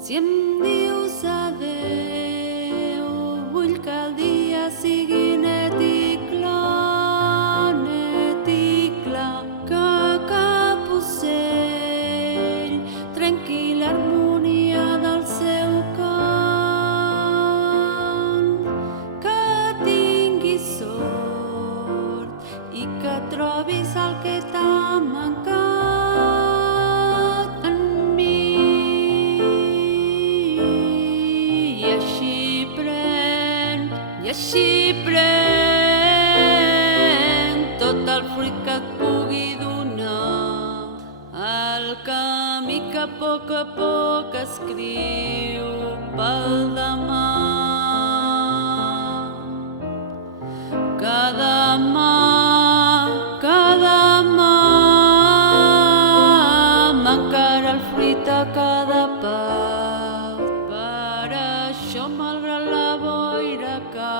Si em dius adeu, vull que el dia sigui net i clar, que cap ocell trenqui l'harmonia del seu cant, que tinguis sort i que trobis el que t'ha mancat en mi. I així pren tot el fruit que et pugui donar el camí que a poc escriu pel demà. Cada mà m'encara el fruit a cada pas. Per això, malgrat la boira que